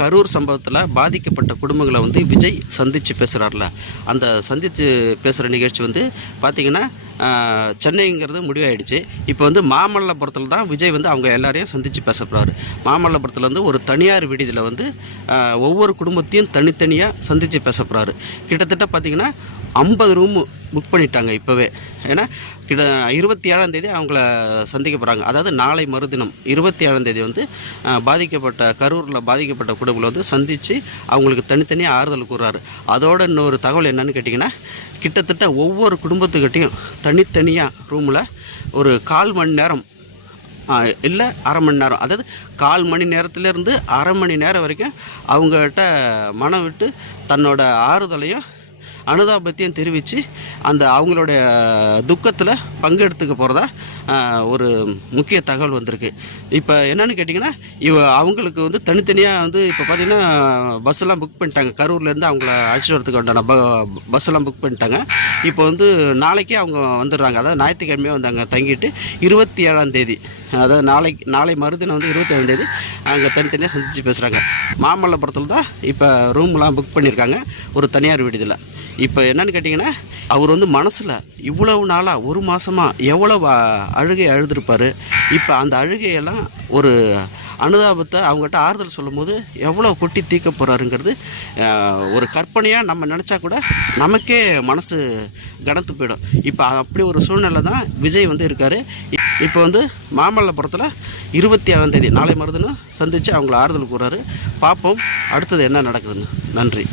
கரூர் சம்பவத்தில் பாதிக்கப்பட்ட குடும்பங்களை வந்து விஜய் சந்தித்து பேசுகிறார்ல, அந்த சந்தித்து பேசுகிற நிகழ்ச்சி வந்து பார்த்திங்கன்னா சென்னைங்கிறது முடிவாயிடுச்சு. இப்போ வந்து மாமல்லபுரத்தில் தான் விஜய் வந்து அவங்க எல்லாரையும் சந்தித்து பேச போகிறாரு. மாமல்லபுரத்தில் வந்து ஒரு தனியார் விடுதியில் வந்து ஒவ்வொரு குடும்பத்தையும் தனித்தனியாக சந்தித்து பேச போகிறாரு. கிட்டத்தட்ட பார்த்திங்கன்னா 50 ரூமு புக் பண்ணிட்டாங்க இப்போவே. ஏன்னா 27ஆம் அவங்கள சந்திக்க போகிறாங்க. அதாவது நாளை மறுதினம் 27ஆம் வந்து கரூரில் பாதிக்கப்பட்ட குடும்பங்களை வந்து சந்தித்து அவங்களுக்கு தனித்தனியாக ஆறுதல் கூறுறாரு. அதோட இன்னொரு தகவல் என்னன்னு கேட்டிங்கன்னா, கிட்டத்தட்ட ஒவ்வொரு குடும்பத்துக்கிட்டையும் தனித்தனியாக ரூமில் ஒரு 1/4 மணி நேரம் இல்லை 1/2 மணி நேரம், அதாவது 1/4 மணி நேரத்துலேருந்து 1/2 மணி நேரம் வரைக்கும் அவங்ககிட்ட மனம் விட்டு தன்னோட ஆறுதலையும் அனுதாபத்தையும் தெரிவித்து அவங்களுடைய துக்கத்தில் பங்கெடுத்துக்க போகிறதா ஒரு முக்கிய தகவல் வந்திருக்கு. இப்போ என்னென்னு கேட்டிங்கன்னா, அவங்களுக்கு வந்து தனித்தனியாக வந்து இப்போ பார்த்திங்கன்னா பஸ்ஸெல்லாம் புக் பண்ணிட்டாங்க. கரூர்லேருந்து அவங்கள அழைச்சிட்டு வரதுக்கு உண்டான பஸ்ஸெல்லாம் புக் பண்ணிட்டாங்க. இப்போ வந்து நாளைக்கே அவங்க வந்துடுறாங்க. அதாவது ஞாயிற்றுக்கிழமையே வந்து அங்கே தங்கிட்டு 27ஆம் அதாவது நாளை மறுதினம் வந்து 27ஆம் அங்கே தனித்தனியாக சந்தித்து பேசுகிறாங்க. மாமல்லபுரத்தில் தான் இப்போ ரூம்லாம் புக் பண்ணியிருக்காங்க ஒரு தனியார் விடுதியில். இப்போ என்னென்னு கேட்டிங்கன்னா, அவர் வந்து மனசில் இவ்வளவு நாளாக 1 மாதமாக எவ்வளோ அழுகை அழுதுருப்பார். இப்போ அந்த அழுகையெல்லாம் ஒரு அனுதாபத்தை அவங்ககிட்ட ஆறுதல் சொல்லும் போது எவ்வளோ கொட்டி தீர்க்க போகிறாருங்கிறது ஒரு கற்பனையாக நம்ம நினச்சா கூட நமக்கே மனசு கனத்து போயிடும். இப்போ அப்படி ஒரு சூழ்நிலை தான் விஜய் வந்து இருக்கார். இப்போ வந்து மாமல்லபுரத்தில் 27ஆம் நாளை மறுதினம் சந்தித்து அவங்கள ஆறுதல் கூறாரு. பார்ப்போம் அடுத்தது என்ன நடக்குதுன்னு. நன்றி.